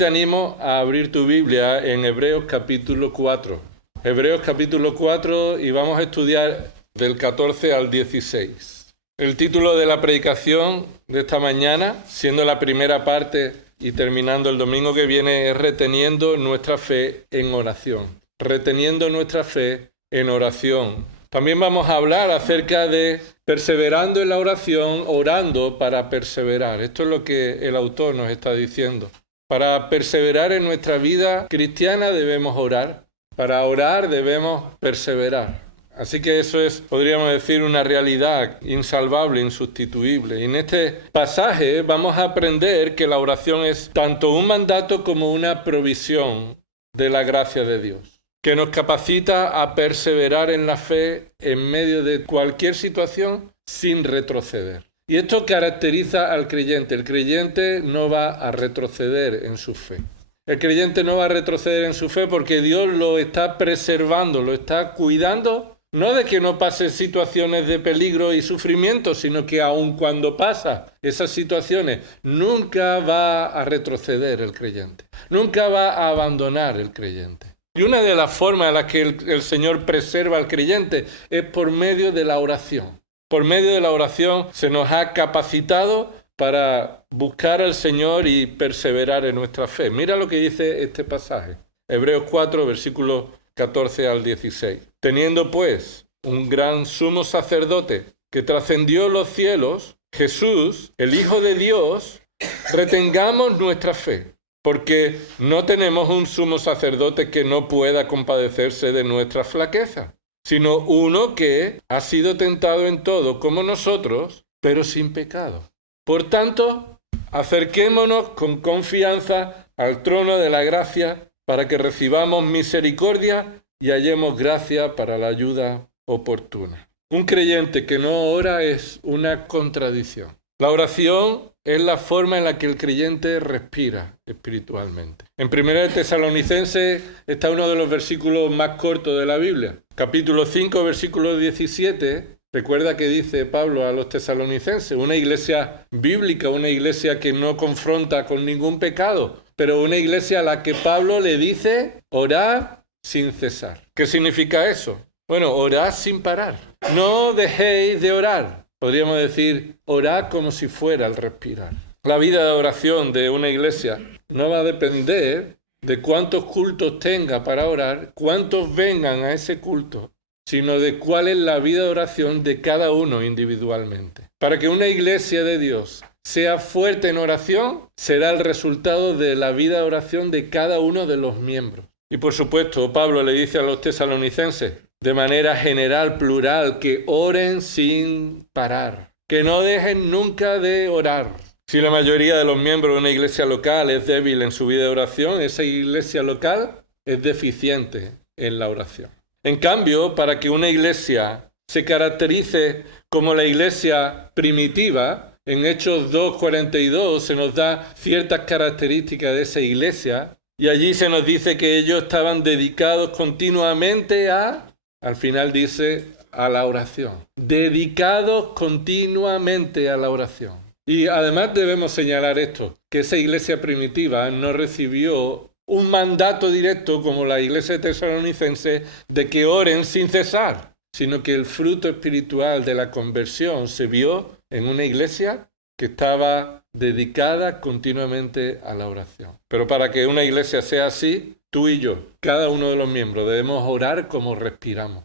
Te animo a abrir tu Biblia en Hebreos capítulo 4. Hebreos capítulo 4 y vamos a estudiar del 14 al 16. El título de la predicación de esta mañana, siendo la primera parte y terminando el domingo que viene, es Reteniendo nuestra fe en oración. Reteniendo nuestra fe en oración. También vamos a hablar acerca de perseverando en la oración, orando para perseverar. Esto es lo que el autor nos está diciendo. Para perseverar en nuestra vida cristiana debemos orar. Para orar debemos perseverar. Así que eso es, podríamos decir, una realidad insalvable, insustituible. Y en este pasaje vamos a aprender que la oración es tanto un mandato como una provisión de la gracia de Dios, que nos capacita a perseverar en la fe en medio de cualquier situación sin retroceder. Y esto caracteriza al creyente. El creyente no va a retroceder en su fe. El creyente no va a retroceder en su fe porque Dios lo está preservando, lo está cuidando, no de que no pase situaciones de peligro y sufrimiento, sino que aun cuando pasa esas situaciones, nunca va a retroceder el creyente. Nunca va a abandonar el creyente. Y una de las formas en las que el Señor preserva al creyente es por medio de la oración. Por medio de la oración se nos ha capacitado para buscar al Señor y perseverar en nuestra fe. Mira lo que dice este pasaje. Hebreos 4, versículos 14 al 16. Teniendo pues un gran sumo sacerdote que trascendió los cielos, Jesús, el Hijo de Dios, retengamos nuestra fe. Porque no tenemos un sumo sacerdote que no pueda compadecerse de nuestra flaqueza, sino uno que ha sido tentado en todo como nosotros, pero sin pecado. Por tanto, acerquémonos con confianza al trono de la gracia para que recibamos misericordia y hallemos gracia para la ayuda oportuna. Un creyente que no ora es una contradicción. La oración es la forma en la que el creyente respira espiritualmente. En 1 Tesalonicenses está uno de los versículos más cortos de la Biblia. Capítulo 5, versículo 17, recuerda que dice Pablo a los tesalonicenses, una iglesia bíblica, una iglesia que no confronta con ningún pecado, pero una iglesia a la que Pablo le dice, orad sin cesar. ¿Qué significa eso? Bueno, orad sin parar. No dejéis de orar. Podríamos decir, orad como si fuera el respirar. La vida de oración de una iglesia no va a depender de cuántos cultos tenga para orar, cuántos vengan a ese culto, sino de cuál es la vida de oración de cada uno individualmente. Para que una iglesia de Dios sea fuerte en oración, será el resultado de la vida de oración de cada uno de los miembros. Y por supuesto, Pablo le dice a los tesalonicenses, de manera general, plural, que oren sin parar, que no dejen nunca de orar. Si la mayoría de los miembros de una iglesia local es débil en su vida de oración, esa iglesia local es deficiente en la oración. En cambio, para que una iglesia se caracterice como la iglesia primitiva, en Hechos 2:42 se nos da ciertas características de esa iglesia y allí se nos dice que ellos estaban dedicados continuamente al final dice, a la oración. Dedicados continuamente a la oración. Y además debemos señalar esto, que esa iglesia primitiva no recibió un mandato directo como la iglesia tesalonicense de que oren sin cesar, sino que el fruto espiritual de la conversión se vio en una iglesia que estaba dedicada continuamente a la oración. Pero para que una iglesia sea así, tú y yo, cada uno de los miembros, debemos orar como respiramos.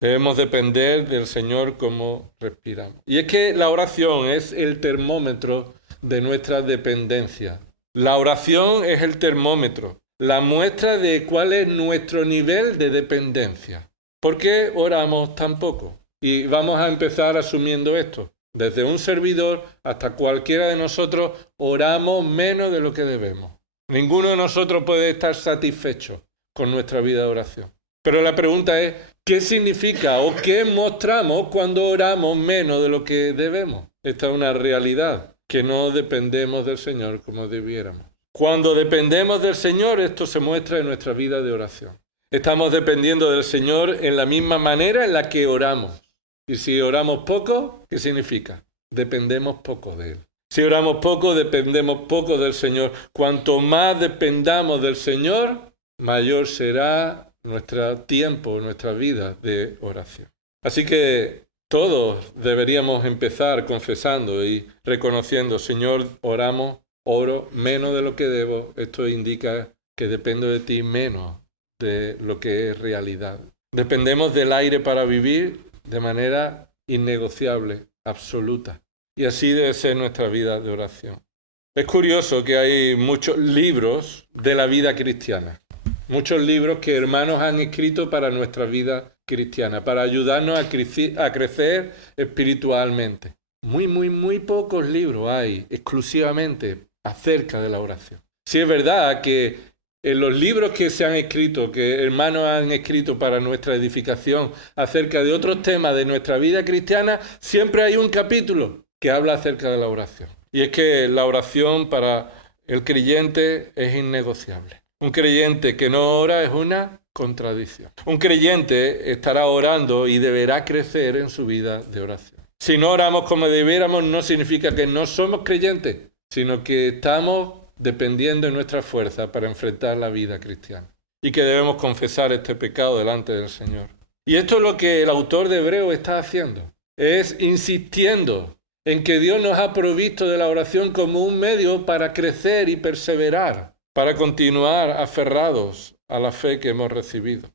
Debemos depender del Señor como respiramos. Y es que la oración es el termómetro de nuestra dependencia. La oración es el termómetro, la muestra de cuál es nuestro nivel de dependencia. ¿Por qué oramos tan poco? Y vamos a empezar asumiendo esto. Desde un servidor hasta cualquiera de nosotros oramos menos de lo que debemos. Ninguno de nosotros puede estar satisfecho con nuestra vida de oración. Pero la pregunta es, ¿qué significa o qué mostramos cuando oramos menos de lo que debemos? Esta es una realidad, que no dependemos del Señor como debiéramos. Cuando dependemos del Señor, esto se muestra en nuestra vida de oración. Estamos dependiendo del Señor en la misma manera en la que oramos. Y si oramos poco, ¿qué significa? Dependemos poco de Él. Si oramos poco, dependemos poco del Señor. Cuanto más dependamos del Señor, mayor será nuestro tiempo, nuestra vida de oración. Así que todos deberíamos empezar confesando y reconociendo, Señor, oro menos de lo que debo. Esto indica que dependo de ti menos de lo que es realidad. Dependemos del aire para vivir de manera innegociable, absoluta. Y así debe ser nuestra vida de oración. Es curioso que hay muchos libros de la vida cristiana. Muchos libros que hermanos han escrito para nuestra vida cristiana, para ayudarnos a crecer espiritualmente. Muy pocos libros hay exclusivamente acerca de la oración. Sí es verdad que en los libros que se han escrito, que hermanos han escrito para nuestra edificación acerca de otros temas de nuestra vida cristiana, siempre hay un capítulo que habla acerca de la oración. Y es que la oración para el creyente es innegociable. Un creyente que no ora es una contradicción. Un creyente estará orando y deberá crecer en su vida de oración. Si no oramos como debiéramos, no significa que no somos creyentes, sino que estamos dependiendo de nuestra fuerza para enfrentar la vida cristiana. Y que debemos confesar este pecado delante del Señor. Y esto es lo que el autor de Hebreos está haciendo. Es insistiendo en que Dios nos ha provisto de la oración como un medio para crecer y perseverar, para continuar aferrados a la fe que hemos recibido.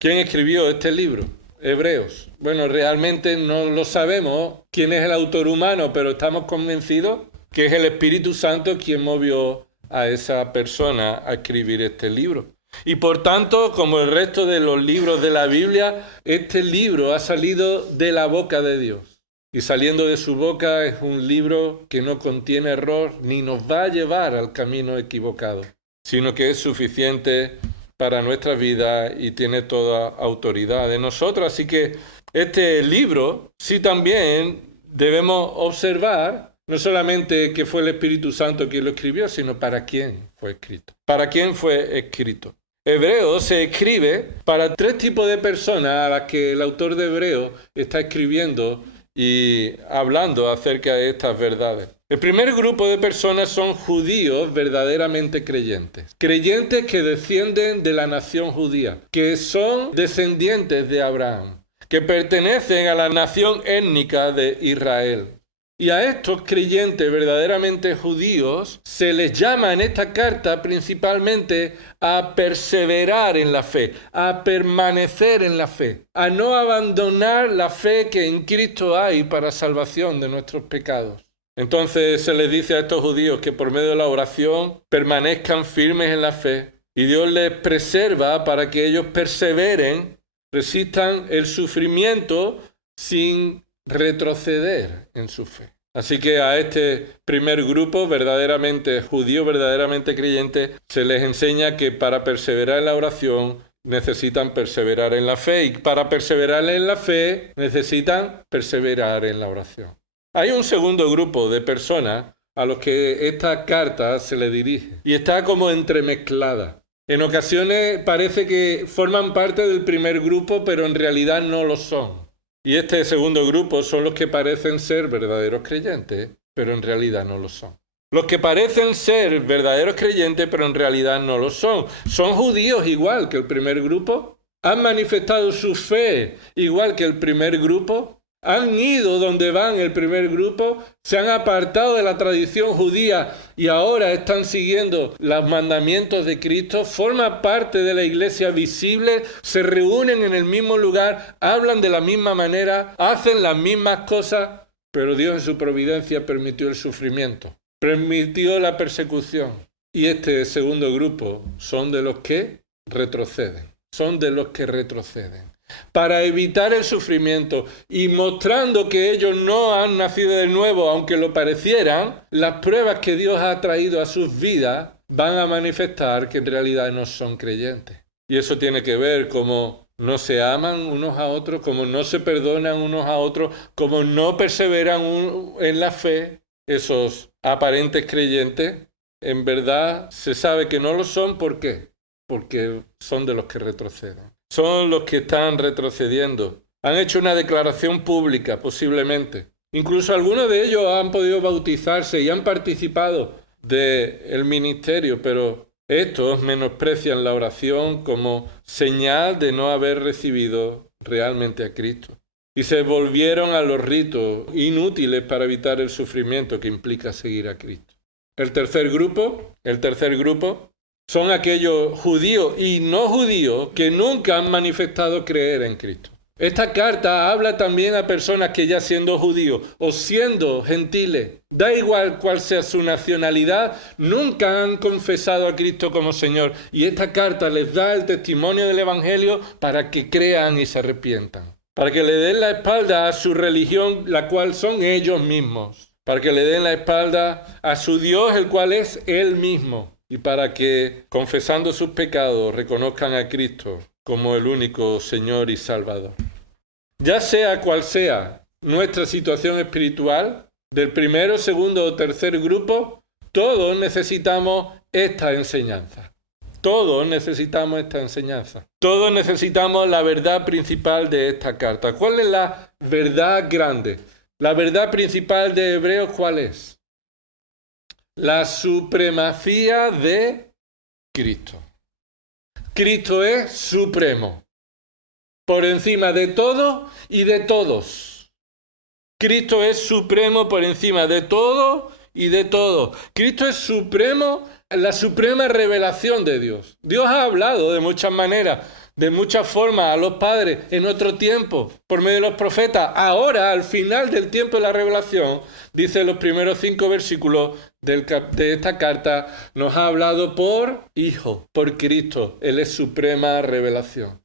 ¿Quién escribió este libro? Hebreos. Bueno, realmente no lo sabemos quién es el autor humano, pero estamos convencidos que es el Espíritu Santo quien movió a esa persona a escribir este libro. Y por tanto, como el resto de los libros de la Biblia, este libro ha salido de la boca de Dios. Y saliendo de su boca es un libro que no contiene error ni nos va a llevar al camino equivocado, sino que es suficiente para nuestra vida y tiene toda autoridad de nosotros. Así que este libro sí también debemos observar, no solamente que fue el Espíritu Santo quien lo escribió, sino para quién fue escrito. ¿Para quién fue escrito? Hebreos se escribe para 3 tipos de personas a las que el autor de Hebreos está escribiendo y hablando acerca de estas verdades. El primer grupo de personas son judíos verdaderamente creyentes. Creyentes que descienden de la nación judía, que son descendientes de Abraham, que pertenecen a la nación étnica de Israel. Y a estos creyentes verdaderamente judíos se les llama en esta carta principalmente a perseverar en la fe, a permanecer en la fe, a no abandonar la fe que en Cristo hay para salvación de nuestros pecados. Entonces se les dice a estos judíos que por medio de la oración permanezcan firmes en la fe y Dios les preserva para que ellos perseveren, resistan el sufrimiento sin retroceder en su fe. Así que a este primer grupo verdaderamente judío, verdaderamente creyente, se les enseña que para perseverar en la oración necesitan perseverar en la fe y para perseverar en la fe necesitan perseverar en la oración. Hay un segundo grupo de personas a los que esta carta se le dirige y está como entremezclada. En ocasiones parece que forman parte del primer grupo, pero en realidad no lo son. Y este segundo grupo son los que parecen ser verdaderos creyentes, pero en realidad no lo son. Los que parecen ser verdaderos creyentes, pero en realidad no lo son. Son judíos igual que el primer grupo. Han manifestado su fe igual que el primer grupo. Han ido donde van el primer grupo, se han apartado de la tradición judía y ahora están siguiendo los mandamientos de Cristo, forman parte de la iglesia visible, se reúnen en el mismo lugar, hablan de la misma manera, hacen las mismas cosas, pero Dios en su providencia permitió el sufrimiento, permitió la persecución. Y este segundo grupo son de los que retroceden, para evitar el sufrimiento y mostrando que ellos no han nacido de nuevo, aunque lo parecieran, las pruebas que Dios ha traído a sus vidas van a manifestar que en realidad no son creyentes. Y eso tiene que ver como no se aman unos a otros, como no se perdonan unos a otros, como no perseveran en la fe. Esos aparentes creyentes, en verdad se sabe que no lo son. ¿Por qué? Porque son de los que retroceden. Son los que están retrocediendo. Han hecho una declaración pública, posiblemente, Incluso algunos de ellos han podido bautizarse y han participado del ministerio, pero estos menosprecian la oración como señal de no haber recibido realmente a Cristo. Y se volvieron a los ritos inútiles para evitar el sufrimiento que implica seguir a Cristo. El tercer grupo son aquellos judíos y no judíos que nunca han manifestado creer en Cristo. Esta carta habla también a personas que ya siendo judíos o siendo gentiles, da igual cuál sea su nacionalidad, nunca han confesado a Cristo como Señor. Y esta carta les da el testimonio del Evangelio para que crean y se arrepientan. Para que le den la espalda a su religión, la cual son ellos mismos. Para que le den la espalda a su Dios, el cual es Él mismo. Y para que, confesando sus pecados, reconozcan a Cristo como el único Señor y Salvador. Ya sea cual sea nuestra situación espiritual, del primero, segundo o tercer grupo, todos necesitamos esta enseñanza. Todos necesitamos esta enseñanza. Todos necesitamos la verdad principal de esta carta. ¿Cuál es la verdad grande? La verdad principal de Hebreos, ¿cuál es? La supremacía de Cristo. Cristo es supremo, por encima de todo y de todos. Cristo es supremo por encima de todo y de todo. Cristo es supremo, la suprema revelación de Dios. Dios ha hablado de muchas maneras, de muchas formas a los padres en otro tiempo, por medio de los profetas. Ahora, al final del tiempo de la revelación, dice los primeros 5 versículos de esta carta, nos ha hablado por Hijo, por Cristo. Él es suprema revelación.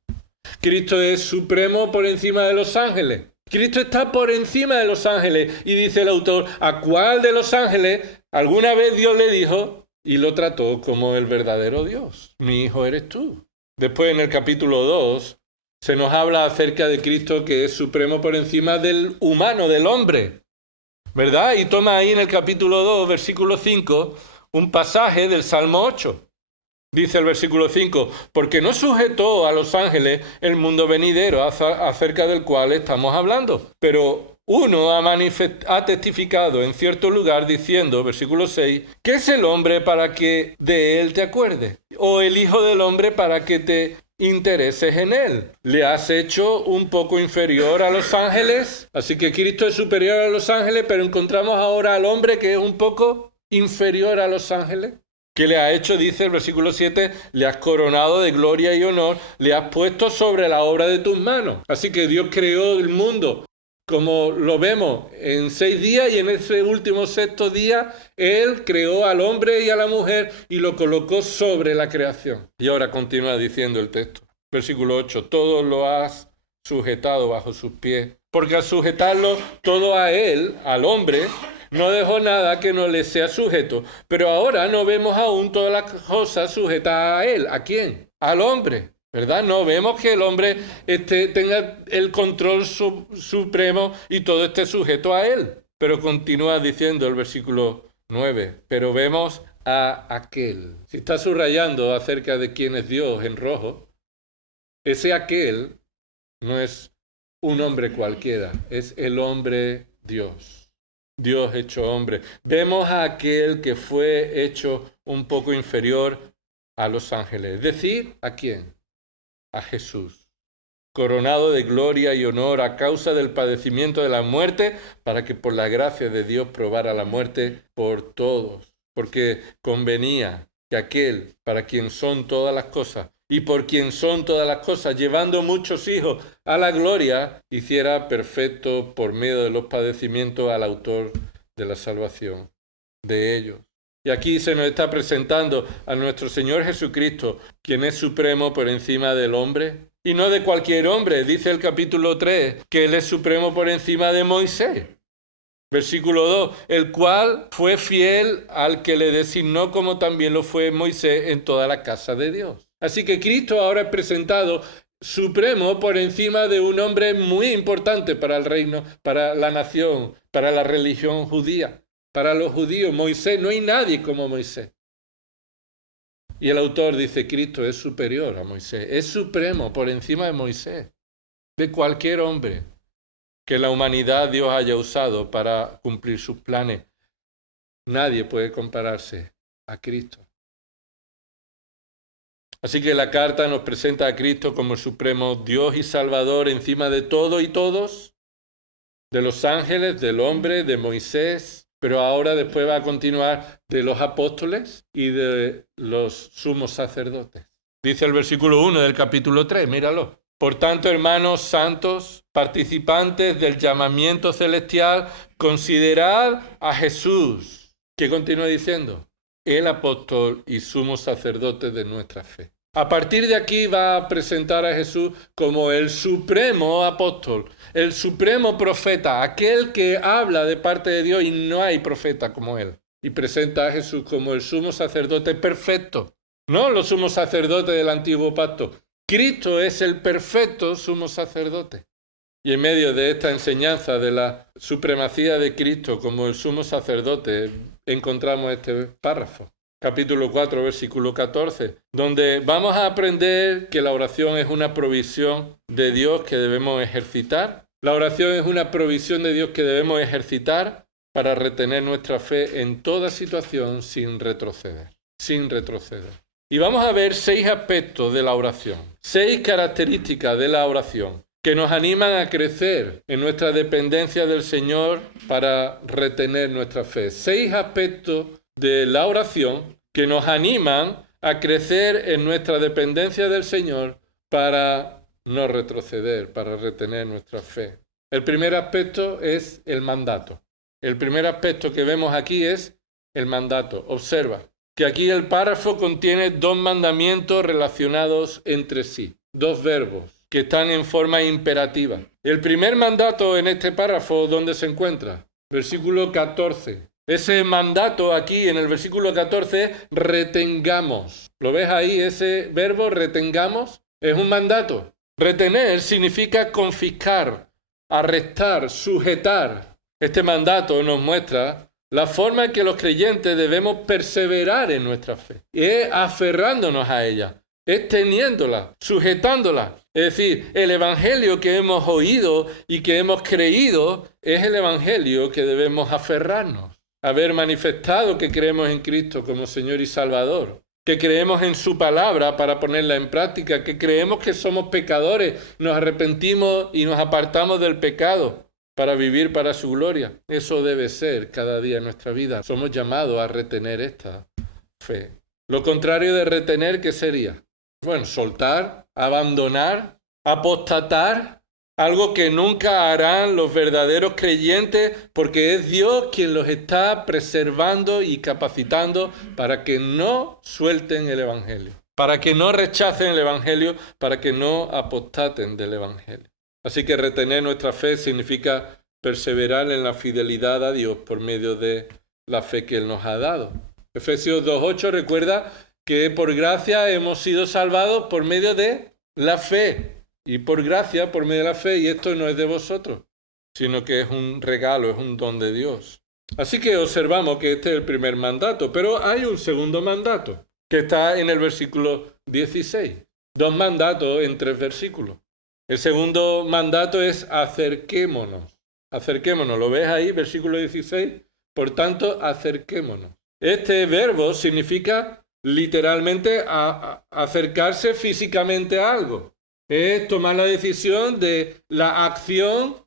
Cristo es supremo por encima de los ángeles. Cristo está por encima de los ángeles. Y dice el autor, ¿a cuál de los ángeles alguna vez Dios le dijo y lo trató como el verdadero Dios? Mi hijo eres tú. Después en el capítulo 2 se nos habla acerca de Cristo que es supremo por encima del humano, del hombre, ¿verdad? Y toma ahí en el capítulo 2, versículo 5, un pasaje del Salmo 8. Dice el versículo 5, porque no sujetó a los ángeles el mundo venidero acerca del cual estamos hablando, pero uno ha testificado en cierto lugar diciendo, versículo 6, ¿qué es el hombre para que de él te acuerdes? ¿O el hijo del hombre para que te intereses en él? ¿Le has hecho un poco inferior a los ángeles? Así que Cristo es superior a los ángeles, pero encontramos ahora al hombre que es un poco inferior a los ángeles. ¿Qué le ha hecho? Dice el versículo 7, le has coronado de gloria y honor, le has puesto sobre la obra de tus manos. Así que Dios creó el mundo, como lo vemos, en 6 días, y en ese último 6º día, Él creó al hombre y a la mujer y lo colocó sobre la creación. Y ahora continúa diciendo el texto. Versículo 8, todo lo has sujetado bajo sus pies, porque al sujetarlo todo a Él, al hombre, no dejó nada que no le sea sujeto. Pero ahora no vemos aún todas las cosas sujetas a Él. ¿A quién? Al hombre, ¿verdad? No vemos que el hombre tenga el control supremo y todo esté sujeto a Él. Pero continúa diciendo el versículo 9. Pero vemos a aquel. Si está subrayando acerca de quién es Dios en rojo, ese aquel no es un hombre cualquiera, es el hombre Dios. Dios hecho hombre. Vemos a aquel que fue hecho un poco inferior a los ángeles. Es decir, ¿a quién? A Jesús. Coronado de gloria y honor a causa del padecimiento de la muerte, para que por la gracia de Dios probara la muerte por todos. Porque convenía que aquel para quien son todas las cosas, y por quien son todas las cosas, llevando muchos hijos a la gloria, hiciera perfecto por medio de los padecimientos al autor de la salvación de ellos. Y aquí se nos está presentando a nuestro Señor Jesucristo, quien es supremo por encima del hombre, y no de cualquier hombre. Dice el capítulo 3 que Él es supremo por encima de Moisés. Versículo 2, el cual fue fiel al que le designó, como también lo fue Moisés en toda la casa de Dios. Así que Cristo ahora es presentado supremo por encima de un hombre muy importante para el reino, para la nación, para la religión judía, para los judíos. Moisés, no hay nadie como Moisés. Y el autor dice, Cristo es superior a Moisés, es supremo por encima de Moisés, de cualquier hombre. que la humanidad Dios haya usado para cumplir sus planes. Nadie puede compararse a Cristo. Así que la carta nos presenta a Cristo como el supremo Dios y Salvador encima de todo y todos, de los ángeles, del hombre, de Moisés, pero ahora después va a continuar de los apóstoles y de los sumos sacerdotes. Dice el versículo 1 del capítulo 3, míralo. Por tanto, hermanos santos, participantes del llamamiento celestial, considerad a Jesús. ¿Qué continúa diciendo? El apóstol y sumo sacerdote de nuestra fe. A partir de aquí va a presentar a Jesús como el supremo apóstol, el supremo profeta, aquel que habla de parte de Dios y no hay profeta como él. Y presenta a Jesús como el sumo sacerdote perfecto, no los sumos sacerdotes del antiguo pacto. Cristo es el perfecto sumo sacerdote. Y en medio de esta enseñanza de la supremacía de Cristo como el sumo sacerdote, encontramos este párrafo, capítulo 4, versículo 14, donde vamos a aprender que la oración es una provisión de Dios que debemos ejercitar. La oración es una provisión de Dios que debemos ejercitar para retener nuestra fe en toda situación sin retroceder. Y vamos a ver 6 aspectos de la oración, 6 características de la oración que nos animan a crecer en nuestra dependencia del Señor para retener nuestra fe. 6 aspectos de la oración que nos animan a crecer en nuestra dependencia del Señor para no retroceder, para retener nuestra fe. El primer aspecto es el mandato. El primer aspecto que vemos aquí es el mandato. Observa que aquí el párrafo contiene 2 mandamientos relacionados entre sí, 2 verbos que están en forma imperativa. El primer mandato en este párrafo, ¿dónde se encuentra? Versículo 14. Ese mandato aquí en el versículo 14 es retengamos. ¿Lo ves ahí? Ese verbo retengamos es un mandato. Retener significa confiscar, arrestar, sujetar. Este mandato nos muestra la forma en que los creyentes debemos perseverar en nuestra fe. Es aferrándonos a ella, es teniéndola, sujetándola. Es decir, el evangelio que hemos oído y que hemos creído es el evangelio que debemos aferrarnos. Haber manifestado que creemos en Cristo como Señor y Salvador, que creemos en su palabra para ponerla en práctica, que creemos que somos pecadores, nos arrepentimos y nos apartamos del pecado para vivir para su gloria. Eso debe ser cada día en nuestra vida. Somos llamados a retener esta fe. Lo contrario de retener, ¿qué sería? Bueno, soltar, abandonar, apostatar, algo que nunca harán los verdaderos creyentes porque es Dios quien los está preservando y capacitando para que no suelten el evangelio, para que no rechacen el evangelio, para que no apostaten del evangelio. Así que retener nuestra fe significa perseverar en la fidelidad a Dios por medio de la fe que Él nos ha dado. Efesios 2:8 recuerda que por gracia hemos sido salvados por medio de la fe. Y por gracia, por medio de la fe, y esto no es de vosotros, sino que es un regalo, es un don de Dios. Así que observamos que este es el primer mandato, pero hay un segundo mandato, que está en el versículo 16. 2 mandatos en 3 versículos. El segundo mandato es acerquémonos. Acerquémonos, ¿lo ves ahí? Versículo 16. Por tanto, acerquémonos. Este verbo significa literalmente acercarse físicamente a algo. Es tomar la decisión de la acción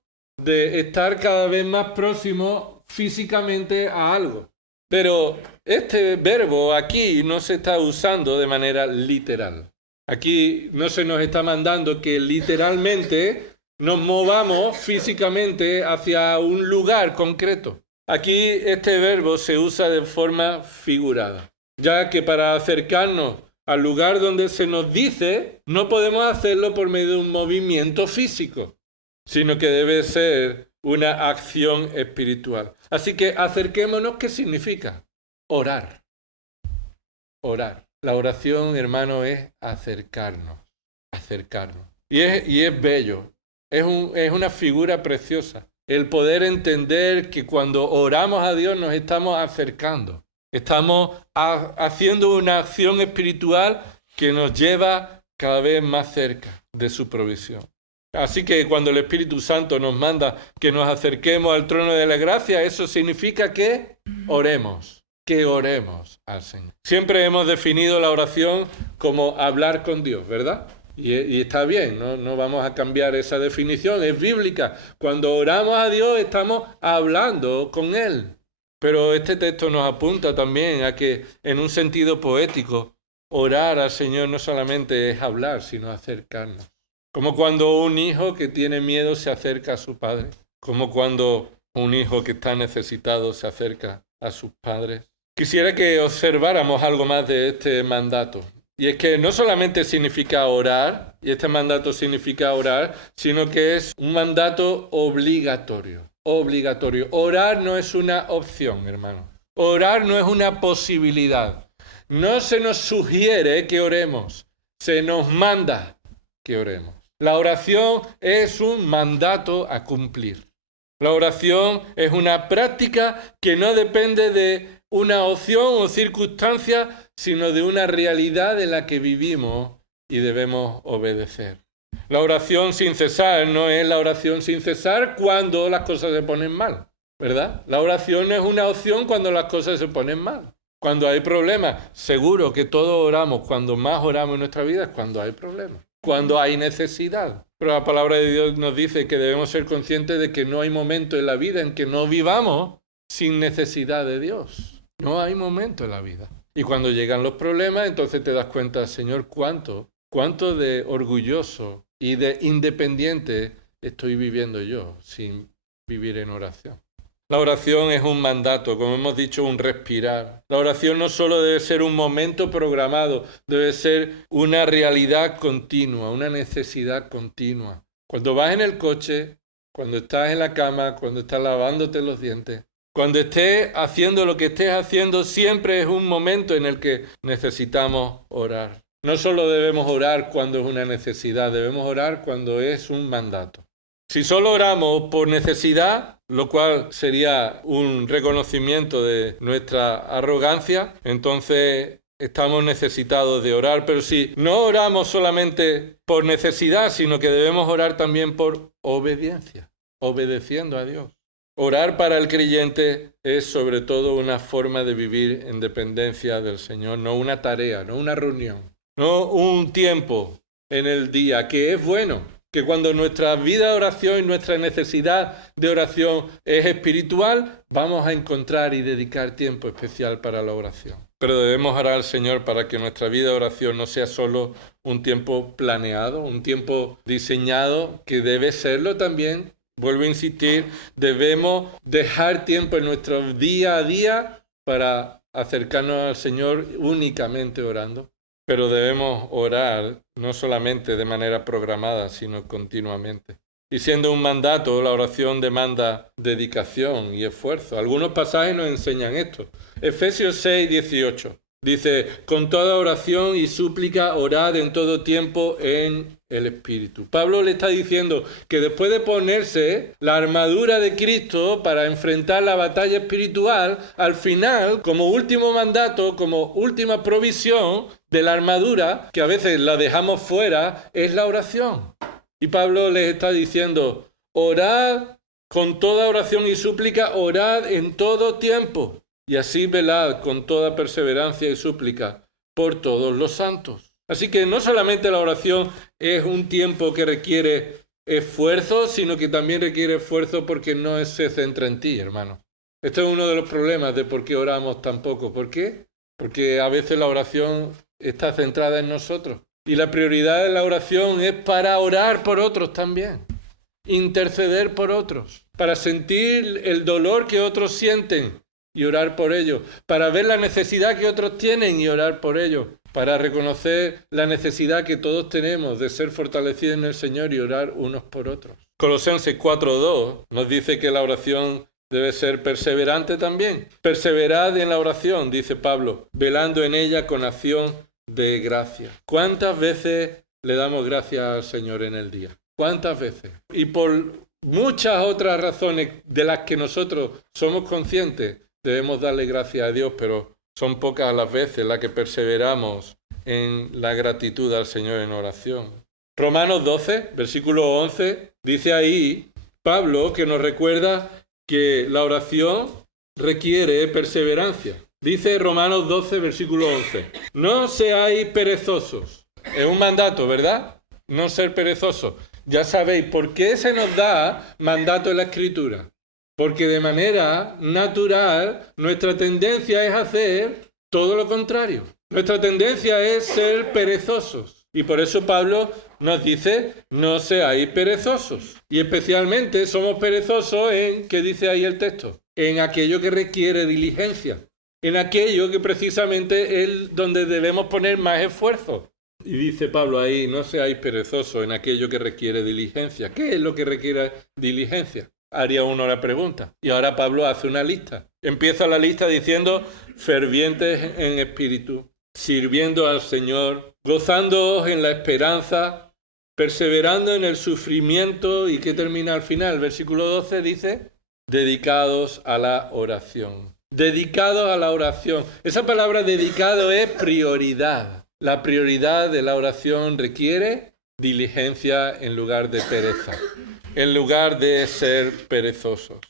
de estar cada vez más próximo físicamente a algo. Pero este verbo aquí no se está usando de manera literal. Aquí no se nos está mandando que literalmente nos movamos físicamente hacia un lugar concreto. Aquí este verbo se usa de forma figurada, ya que para acercarnos al lugar donde se nos dice, no podemos hacerlo por medio de un movimiento físico, sino que debe ser una acción espiritual. Así que acerquémonos, ¿qué significa? Orar. Orar. La oración, hermano, es acercarnos. Y es bello. Es una figura preciosa. El poder entender que cuando oramos a Dios nos estamos acercando. Estamos haciendo una acción espiritual que nos lleva cada vez más cerca de su provisión. Así que cuando el Espíritu Santo nos manda que nos acerquemos al trono de la gracia, eso significa que oremos al Señor. Siempre hemos definido la oración como hablar con Dios, ¿verdad? Y está bien, no vamos a cambiar esa definición, es bíblica. Cuando oramos a Dios estamos hablando con Él. Pero este texto nos apunta también a que, en un sentido poético, orar al Señor no solamente es hablar, sino acercarnos. Como cuando un hijo que tiene miedo se acerca a su padre. Como cuando un hijo que está necesitado se acerca a sus padres. Quisiera que observáramos algo más de este mandato. Y es que no solamente significa orar, y este mandato significa orar, sino que es un mandato obligatorio. Obligatorio. Orar no es una opción, hermano. Orar no es una posibilidad. No se nos sugiere que oremos, se nos manda que oremos. La oración es un mandato a cumplir. La oración es una práctica que no depende de una opción o circunstancia, sino de una realidad en la que vivimos y debemos obedecer. La oración sin cesar no es la oración sin cesar cuando las cosas se ponen mal, ¿verdad? La oración no es una opción cuando las cosas se ponen mal. Cuando hay problemas, seguro que todos oramos, cuando más oramos en nuestra vida es cuando hay problemas, cuando hay necesidad. Pero la palabra de Dios nos dice que debemos ser conscientes de que no hay momento en la vida en que no vivamos sin necesidad de Dios. No hay momento en la vida. Y cuando llegan los problemas, entonces te das cuenta, Señor, cuánto de orgulloso y de independiente estoy viviendo yo sin vivir en oración. La oración es un mandato, como hemos dicho, un respirar. La oración no solo debe ser un momento programado, debe ser una realidad continua, una necesidad continua. Cuando vas en el coche, cuando estás en la cama, cuando estás lavándote los dientes, cuando estés haciendo lo que estés haciendo, siempre es un momento en el que necesitamos orar. No solo debemos orar cuando es una necesidad, debemos orar cuando es un mandato. Si solo oramos por necesidad, lo cual sería un reconocimiento de nuestra arrogancia, entonces estamos necesitados de orar. Pero si no oramos solamente por necesidad, sino que debemos orar también por obediencia, obedeciendo a Dios. Orar para el creyente es sobre todo una forma de vivir en dependencia del Señor, no una tarea, no una reunión, no un tiempo en el día, que es bueno. Que cuando nuestra vida de oración y nuestra necesidad de oración es espiritual, vamos a encontrar y dedicar tiempo especial para la oración. Pero debemos orar al Señor para que nuestra vida de oración no sea solo un tiempo planeado, un tiempo diseñado, que debe serlo también. Vuelvo a insistir, debemos dejar tiempo en nuestro día a día para acercarnos al Señor únicamente orando. Pero debemos orar no solamente de manera programada, sino continuamente. Y siendo un mandato, la oración demanda dedicación y esfuerzo. Algunos pasajes nos enseñan esto. Efesios 6, 18. Dice, con toda oración y súplica, orad en todo tiempo en el Espíritu. Pablo le está diciendo que después de ponerse la armadura de Cristo para enfrentar la batalla espiritual, al final, como último mandato, como última provisión de la armadura, que a veces la dejamos fuera, es la oración. Y Pablo les está diciendo, orad con toda oración y súplica, orad en todo tiempo. Y así velad con toda perseverancia y súplica por todos los santos. Así que no solamente la oración es un tiempo que requiere esfuerzo, sino que también requiere esfuerzo porque no se centra en ti, hermano. Este es uno de los problemas de por qué oramos tan poco. ¿Por qué? Porque a veces la oración está centrada en nosotros. Y la prioridad de la oración es para orar por otros también. Interceder por otros. Para sentir el dolor que otros sienten y orar por ellos, para ver la necesidad que otros tienen y orar por ellos, para reconocer la necesidad que todos tenemos de ser fortalecidos en el Señor y orar unos por otros. Colosenses 4:2 nos dice que la oración debe ser perseverante también. Perseverad en la oración, dice Pablo, velando en ella con acción de gracia. ¿Cuántas veces le damos gracias al Señor en el día? ¿Cuántas veces? Y por muchas otras razones de las que nosotros somos conscientes, debemos darle gracias a Dios, pero son pocas las veces las que perseveramos en la gratitud al Señor en oración. Romanos 12, versículo 11, dice ahí Pablo que nos recuerda que la oración requiere perseverancia. Dice Romanos 12, versículo 11, no seáis perezosos. Es un mandato, ¿verdad? No ser perezosos. Ya sabéis, ¿por qué se nos da mandato en la Escritura? Porque de manera natural nuestra tendencia es hacer todo lo contrario. Nuestra tendencia es ser perezosos. Y por eso Pablo nos dice, no seáis perezosos. Y especialmente somos perezosos en, ¿qué dice ahí el texto? En aquello que requiere diligencia. En aquello que precisamente es donde debemos poner más esfuerzo. Y dice Pablo ahí, no seáis perezosos en aquello que requiere diligencia. ¿Qué es lo que requiere diligencia? Haría uno la pregunta. Y ahora Pablo hace una lista. Empieza la lista diciendo, fervientes en espíritu, sirviendo al Señor, gozándoos en la esperanza, perseverando en el sufrimiento. ¿Y qué termina al final? Versículo 12 dice, dedicados a la oración. Dedicados a la oración. Esa palabra dedicado es prioridad. La prioridad de la oración requiere diligencia en lugar de pereza, en lugar de ser perezosos.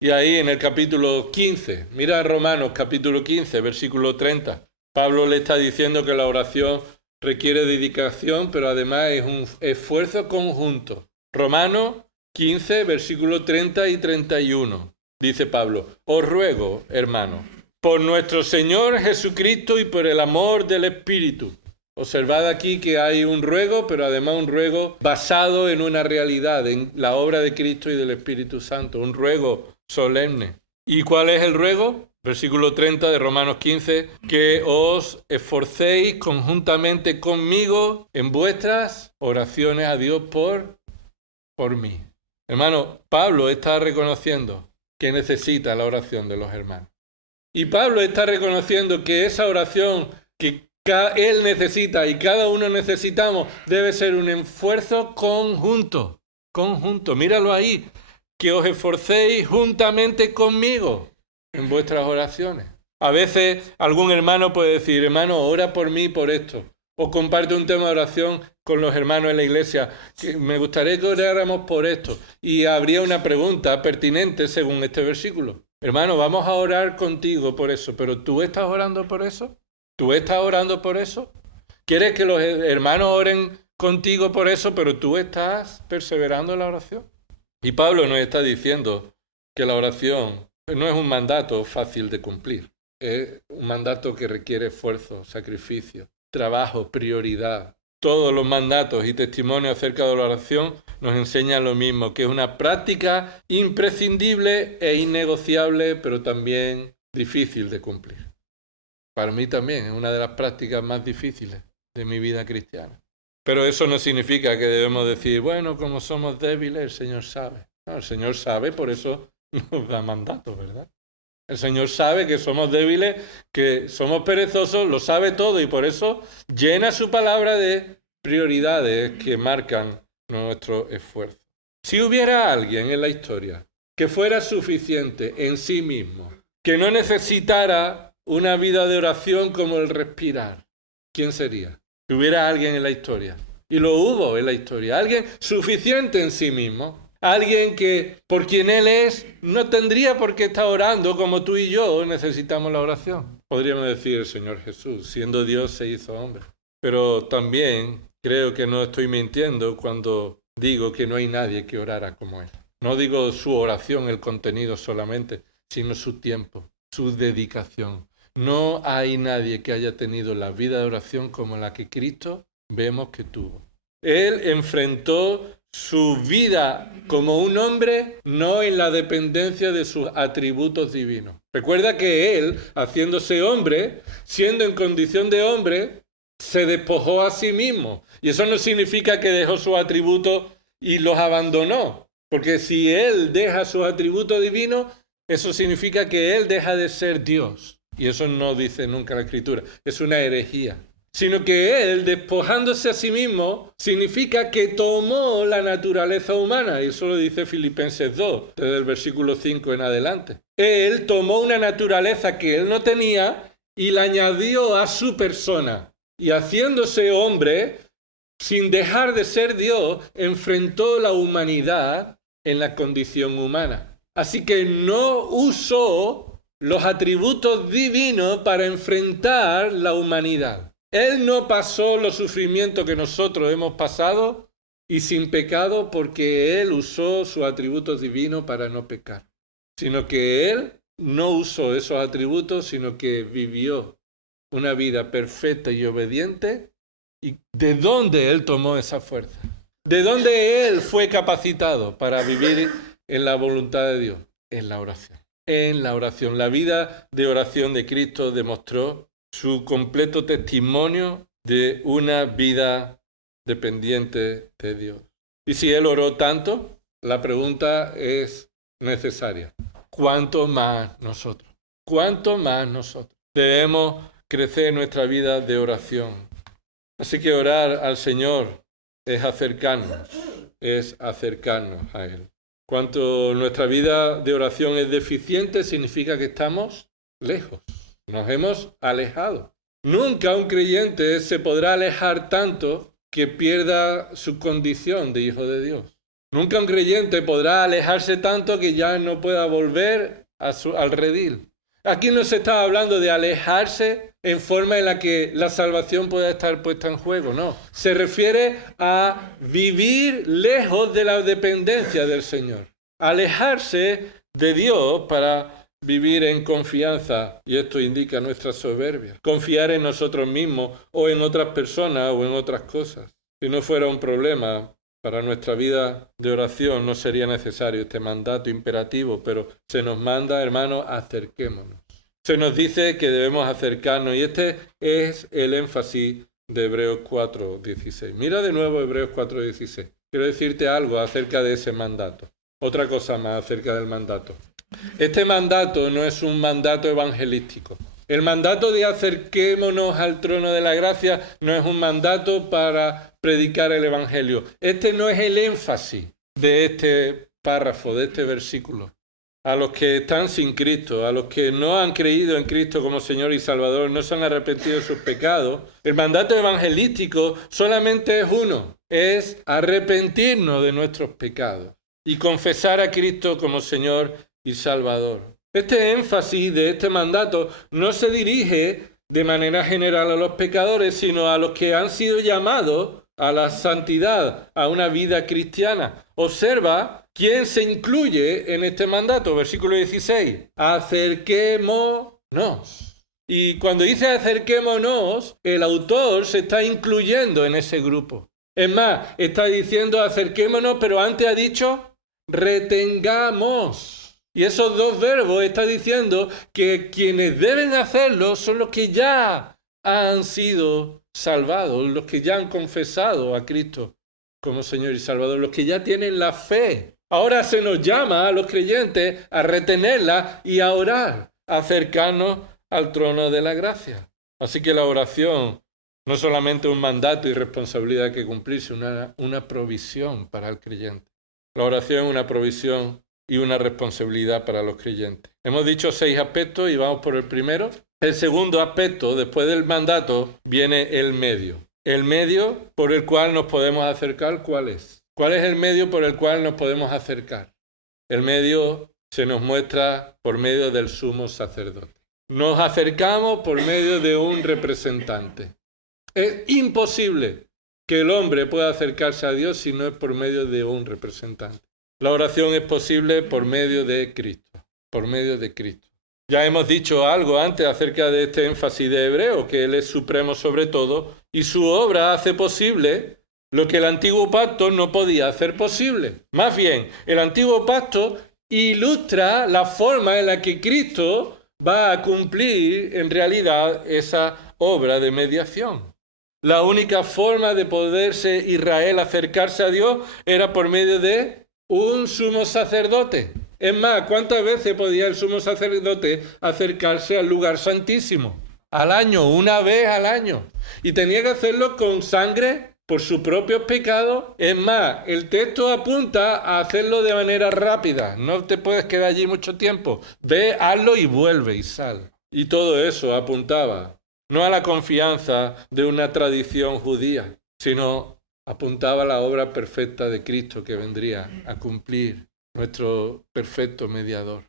Y ahí en el capítulo 15, mira Romanos capítulo 15, versículo 30, Pablo le está diciendo que la oración requiere dedicación, pero además es un esfuerzo conjunto. Romanos 15, versículo 30 y 31, dice Pablo, os ruego, hermanos, por nuestro Señor Jesucristo y por el amor del Espíritu. Observad aquí que hay un ruego, pero además un ruego basado en una realidad, en la obra de Cristo y del Espíritu Santo, un ruego solemne. ¿Y cuál es el ruego? Versículo 30 de Romanos 15, que os esforcéis conjuntamente conmigo en vuestras oraciones a Dios por mí. Hermano, Pablo está reconociendo que necesita la oración de los hermanos. Y Pablo está reconociendo que esa oración que él necesita y cada uno necesitamos debe ser un esfuerzo conjunto. Míralo ahí, que os esforcéis juntamente conmigo en vuestras oraciones. A veces algún hermano puede decir, hermano, ora por mí por esto. O comparte un tema de oración con los hermanos en la iglesia. Que me gustaría que oráramos por esto. Y habría una pregunta pertinente según este versículo. Hermano, vamos a orar contigo por eso, pero ¿tú estás orando por eso? ¿Tú estás orando por eso? ¿Quieres que los hermanos oren contigo por eso, pero tú estás perseverando en la oración? Y Pablo nos está diciendo que la oración no es un mandato fácil de cumplir. Es un mandato que requiere esfuerzo, sacrificio, trabajo, prioridad. Todos los mandatos y testimonios acerca de la oración nos enseñan lo mismo, que es una práctica imprescindible e innegociable, pero también difícil de cumplir. Para mí también es una de las prácticas más difíciles de mi vida cristiana. Pero eso no significa que debemos decir, bueno, como somos débiles, el Señor sabe. No, el Señor sabe, por eso nos da mandatos, ¿verdad? El Señor sabe que somos débiles, que somos perezosos, lo sabe todo y por eso llena su palabra de prioridades que marcan nuestro esfuerzo. Si hubiera alguien en la historia que fuera suficiente en sí mismo, que no necesitara una vida de oración como el respirar, ¿quién sería? Si hubiera alguien en la historia, y lo hubo en la historia, alguien suficiente en sí mismo, alguien que por quien Él es no tendría por qué estar orando como tú y yo necesitamos la oración. Podríamos decir el Señor Jesús, siendo Dios se hizo hombre. Pero también creo que no estoy mintiendo cuando digo que no hay nadie que orara como Él. No digo su oración, el contenido solamente, sino su tiempo, su dedicación. No hay nadie que haya tenido la vida de oración como la que Cristo vemos que tuvo. Él enfrentó su vida como un hombre, no en la dependencia de sus atributos divinos. Recuerda que Él, haciéndose hombre, siendo en condición de hombre, se despojó a sí mismo. Y eso no significa que dejó sus atributos y los abandonó. Porque si Él deja sus atributos divinos, eso significa que Él deja de ser Dios. Y eso no dice nunca la Escritura. Es una herejía. Sino que Él, despojándose a sí mismo, significa que tomó la naturaleza humana. Y eso lo dice Filipenses 2, desde el versículo 5 en adelante. Él tomó una naturaleza que Él no tenía y la añadió a su persona. Y haciéndose hombre, sin dejar de ser Dios, enfrentó la humanidad en la condición humana. Así que no usó los atributos divinos para enfrentar la humanidad. Él no pasó los sufrimientos que nosotros hemos pasado y sin pecado porque Él usó sus atributos divinos para no pecar, sino que Él no usó esos atributos, sino que vivió una vida perfecta y obediente. ¿Y de dónde Él tomó esa fuerza? ¿De dónde Él fue capacitado para vivir en la voluntad de Dios? En la oración. En la oración. La vida de oración de Cristo demostró su completo testimonio de una vida dependiente de Dios. Y si Él oró tanto, la pregunta es necesaria. ¿Cuánto más nosotros? ¿Cuánto más nosotros? Debemos crecer en nuestra vida de oración. Así que orar al Señor es acercarnos a Él. Cuanto nuestra vida de oración es deficiente, significa que estamos lejos, nos hemos alejado. Nunca un creyente se podrá alejar tanto que pierda su condición de hijo de Dios. Nunca un creyente podrá alejarse tanto que ya no pueda volver al redil. Aquí no se está hablando de alejarse en forma en la que la salvación pueda estar puesta en juego, no. Se refiere a vivir lejos de la dependencia del Señor. Alejarse de Dios para vivir en confianza, y esto indica nuestra soberbia. Confiar en nosotros mismos o en otras personas o en otras cosas. Si no fuera un problema para nuestra vida de oración, no sería necesario este mandato imperativo, pero se nos manda, hermanos, acerquémonos. Se nos dice que debemos acercarnos, y este es el énfasis de Hebreos 4:16. Mira de nuevo Hebreos 4:16. Quiero decirte algo acerca de ese mandato. Otra cosa más acerca del mandato. Este mandato no es un mandato evangelístico. El mandato de acerquémonos al trono de la gracia no es un mandato para predicar el evangelio. Este no es el énfasis de este párrafo, de este versículo. A los que están sin Cristo, a los que no han creído en Cristo como Señor y Salvador, no se han arrepentido de sus pecados, el mandato evangelístico solamente es uno, es arrepentirnos de nuestros pecados y confesar a Cristo como Señor y Salvador. Este énfasis de este mandato no se dirige de manera general a los pecadores, sino a los que han sido llamados a la santidad, a una vida cristiana. Observa quién se incluye en este mandato, versículo 16. Acerquémonos. Y cuando dice acerquémonos, el autor se está incluyendo en ese grupo. Es más, está diciendo acerquémonos, pero antes ha dicho retengamos. Y esos dos verbos está diciendo que quienes deben hacerlo son los que ya han sido salvados, los que ya han confesado a Cristo como Señor y Salvador, los que ya tienen la fe. Ahora se nos llama a los creyentes a retenerla y a orar, a acercarnos al trono de la gracia. Así que la oración no solamente un mandato y responsabilidad que cumplirse, una provisión para el creyente. La oración es una provisión y una responsabilidad para los creyentes. Hemos dicho 6 aspectos y vamos por el primero. El segundo aspecto, después del mandato, viene el medio. El medio por el cual nos podemos acercar, ¿cuál es? ¿Cuál es el medio por el cual nos podemos acercar? El medio se nos muestra por medio del sumo sacerdote. Nos acercamos por medio de un representante. Es imposible que el hombre pueda acercarse a Dios si no es por medio de un representante. La oración es posible por medio de Cristo, por medio de Cristo. Ya hemos dicho algo antes acerca de este énfasis de Hebreo, que Él es supremo sobre todo, y su obra hace posible lo que el antiguo pacto no podía hacer posible. Más bien, el antiguo pacto ilustra la forma en la que Cristo va a cumplir en realidad esa obra de mediación. La única forma de poderse Israel acercarse a Dios era por medio de un sumo sacerdote. Es más, ¿cuántas veces podía el sumo sacerdote acercarse al lugar santísimo? Al año, una vez al año. Y tenía que hacerlo con sangre por sus propios pecados. Es más, el texto apunta a hacerlo de manera rápida. No te puedes quedar allí mucho tiempo. Ve, hazlo y vuelve y sal. Y todo eso apuntaba no a la confianza de una tradición judía, sino apuntaba a la obra perfecta de Cristo que vendría a cumplir nuestro perfecto mediador.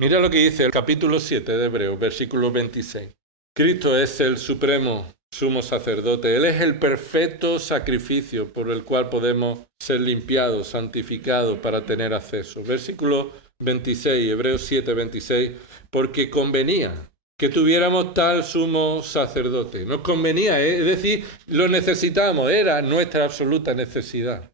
Mira lo que dice el capítulo 7 de Hebreos, versículo 26. Cristo es el supremo sumo sacerdote. Él es el perfecto sacrificio por el cual podemos ser limpiados, santificados para tener acceso. Versículo 26, Hebreos 7, 26. Porque convenía que tuviéramos tal sumo sacerdote. Nos convenía, es decir, lo necesitábamos, era nuestra absoluta necesidad.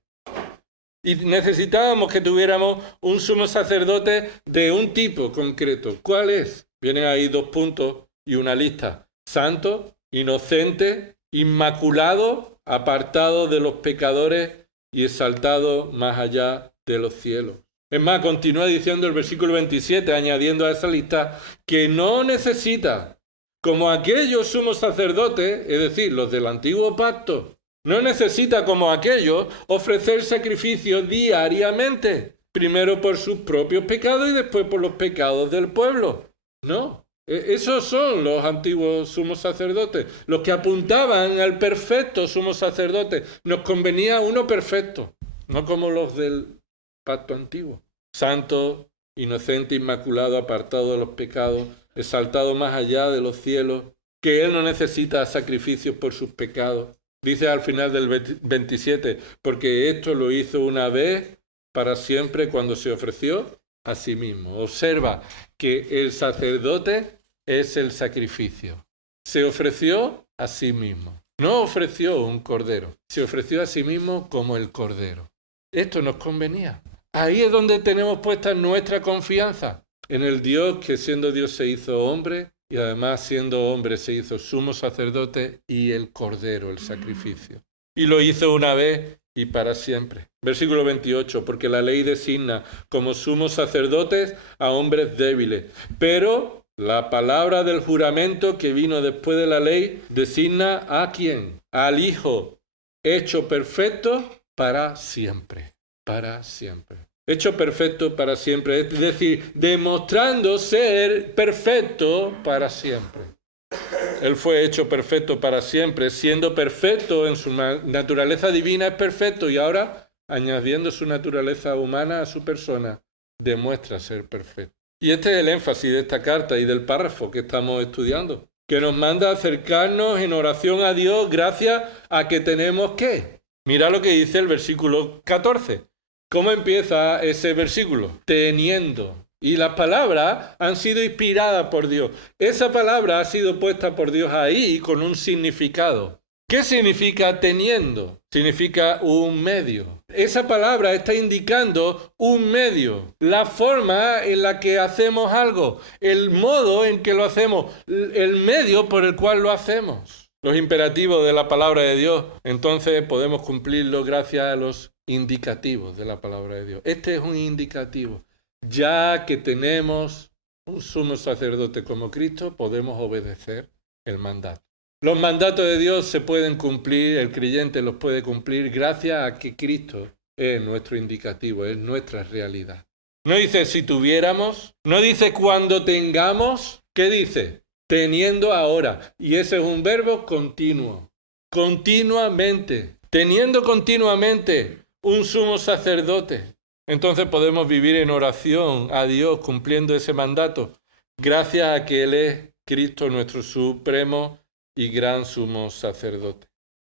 Y necesitábamos que tuviéramos un sumo sacerdote de un tipo concreto. ¿Cuál es? Vienen ahí 2 puntos y una lista. Santo, inocente, inmaculado, apartado de los pecadores y exaltado más allá de los cielos. Es más, continúa diciendo el versículo 27, añadiendo a esa lista, que no necesita, como aquellos sumos sacerdotes, es decir, los del antiguo pacto, no necesita, como aquellos, ofrecer sacrificios diariamente, primero por sus propios pecados y después por los pecados del pueblo. No, esos son los antiguos sumos sacerdotes, los que apuntaban al perfecto sumo sacerdote. Nos convenía uno perfecto, no como los del pacto antiguo. Santo, inocente, inmaculado, apartado de los pecados, exaltado más allá de los cielos, que Él no necesita sacrificios por sus pecados. Dice al final del 27, porque esto lo hizo una vez para siempre cuando se ofreció a sí mismo. Observa que el sacerdote es el sacrificio. Se ofreció a sí mismo. No ofreció un cordero, se ofreció a sí mismo como el cordero. Esto nos convenía. Ahí es donde tenemos puesta nuestra confianza, en el Dios que siendo Dios se hizo hombre, y además siendo hombre se hizo sumo sacerdote y el cordero, el sacrificio. Y lo hizo una vez y para siempre. Versículo 28, porque la ley designa como sumos sacerdotes a hombres débiles, pero la palabra del juramento que vino después de la ley designa ¿a quién? Al Hijo, hecho perfecto para siempre, para siempre. Hecho perfecto para siempre, es decir, demostrando ser perfecto para siempre. Él fue hecho perfecto para siempre, siendo perfecto en su naturaleza divina es perfecto y ahora, añadiendo su naturaleza humana a su persona, demuestra ser perfecto. Y este es el énfasis de esta carta y del párrafo que estamos estudiando, que nos manda a acercarnos en oración a Dios gracias a que tenemos ¿qué? Mira lo que dice el versículo 14. ¿Cómo empieza ese versículo? Teniendo. Y las palabras han sido inspiradas por Dios. Esa palabra ha sido puesta por Dios ahí con un significado. ¿Qué significa teniendo? Significa un medio. Esa palabra está indicando un medio, la forma en la que hacemos algo, el modo en que lo hacemos, el medio por el cual lo hacemos. Los imperativos de la palabra de Dios, entonces podemos cumplirlo gracias a los indicativos de la palabra de Dios. Este es un indicativo. Ya que tenemos un sumo sacerdote como Cristo, podemos obedecer el mandato. Los mandatos de Dios se pueden cumplir, el creyente los puede cumplir gracias a que Cristo es nuestro indicativo, es nuestra realidad. No dice si tuviéramos, no dice cuando tengamos, ¿qué dice? Teniendo ahora. Y ese es un verbo continuo, continuamente, teniendo continuamente un sumo sacerdote. Entonces podemos vivir en oración a Dios cumpliendo ese mandato, gracias a que Él es Cristo nuestro supremo y gran sumo sacerdote.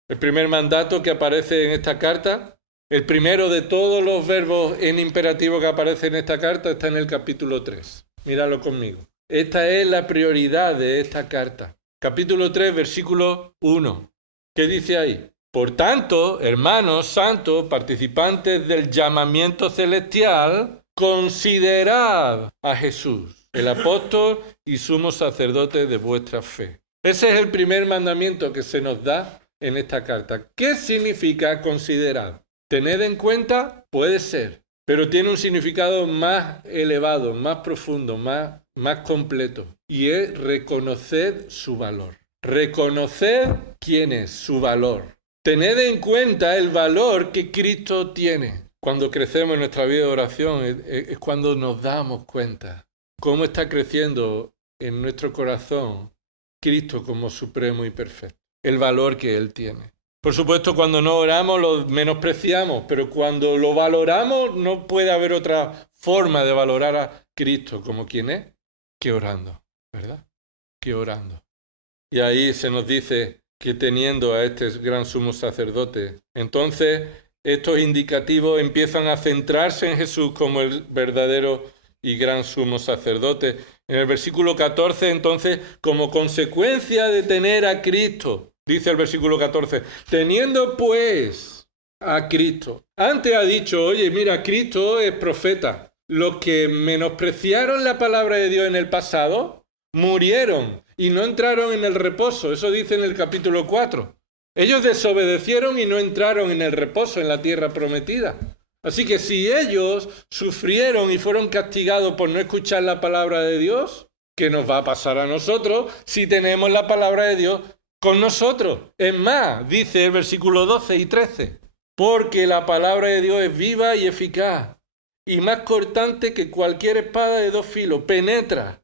El primer mandato que aparece en esta carta, el primero de todos los verbos en imperativo que aparece en esta carta, está en el capítulo 3. Míralo conmigo. Esta es la prioridad de esta carta. Capítulo 3, versículo 1. ¿Qué dice ahí? Por tanto, hermanos santos, participantes del llamamiento celestial, considerad a Jesús, el apóstol y sumo sacerdote de vuestra fe. Ese es el primer mandamiento que se nos da en esta carta. ¿Qué significa considerar? Tened en cuenta, puede ser, pero tiene un significado más elevado, más profundo, más completo, y es reconocer su valor. Reconocer quién es, su valor. Tened en cuenta el valor que Cristo tiene. Cuando crecemos en nuestra vida de oración es cuando nos damos cuenta cómo está creciendo en nuestro corazón Cristo como supremo y perfecto. El valor que Él tiene. Por supuesto, cuando no oramos lo menospreciamos, pero cuando lo valoramos no puede haber otra forma de valorar a Cristo como quien es que orando, ¿verdad? Que orando. Y ahí se nos dice que teniendo a este gran sumo sacerdote, entonces estos indicativos empiezan a centrarse en Jesús como el verdadero y gran sumo sacerdote. En el versículo 14, entonces, como consecuencia de tener a Cristo, dice el versículo 14, teniendo pues a Cristo. Antes ha dicho, oye, mira, Cristo es profeta. Los que menospreciaron la palabra de Dios en el pasado, murieron y no entraron en el reposo. Eso dice en el capítulo 4. Ellos desobedecieron y no entraron en el reposo, en la tierra prometida. Así que si ellos sufrieron y fueron castigados por no escuchar la palabra de Dios, ¿qué nos va a pasar a nosotros si tenemos la palabra de Dios con nosotros? Es más, dice el versículo 12 y 13, porque la palabra de Dios es viva y eficaz, y más cortante que cualquier espada de dos filos, penetra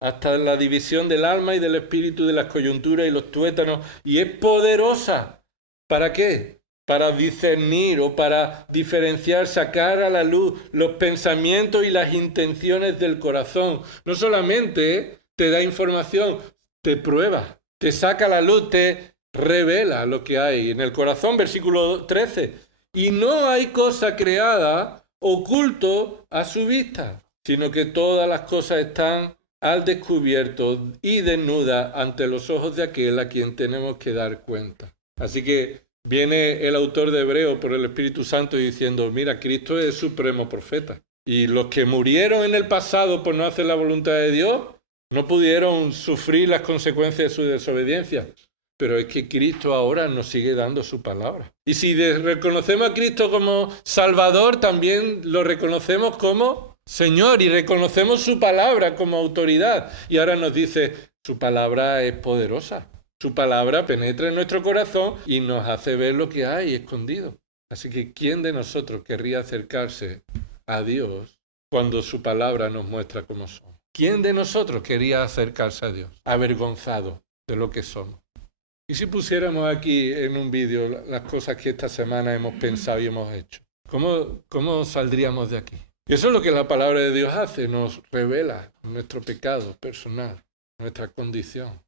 hasta la división del alma y del espíritu, de las coyunturas y los tuétanos, y es poderosa. ¿Para qué? Para discernir o para diferenciar, sacar a la luz los pensamientos y las intenciones del corazón. No solamente te da información, te prueba, te saca a la luz, te revela lo que hay en el corazón. Versículo 13. Y no hay cosa creada oculto a su vista, sino que todas las cosas están al descubierto y desnudas ante los ojos de aquel a quien tenemos que dar cuenta. Así que viene el autor de Hebreo por el Espíritu Santo diciendo, mira, Cristo es el supremo profeta. Y los que murieron en el pasado por no hacer la voluntad de Dios, no pudieron sufrir las consecuencias de su desobediencia. Pero es que Cristo ahora nos sigue dando su palabra. Y si reconocemos a Cristo como Salvador, también lo reconocemos como Señor y reconocemos su palabra como autoridad. Y ahora nos dice, su palabra es poderosa. Su palabra penetra en nuestro corazón y nos hace ver lo que hay escondido. Así que ¿quién de nosotros querría acercarse a Dios cuando su palabra nos muestra cómo somos? ¿Quién de nosotros quería acercarse a Dios avergonzado de lo que somos? ¿Y si pusiéramos aquí en un vídeo las cosas que esta semana hemos pensado y hemos hecho? ¿Cómo saldríamos de aquí? Y eso es lo que la palabra de Dios hace, nos revela nuestro pecado personal, nuestra condición,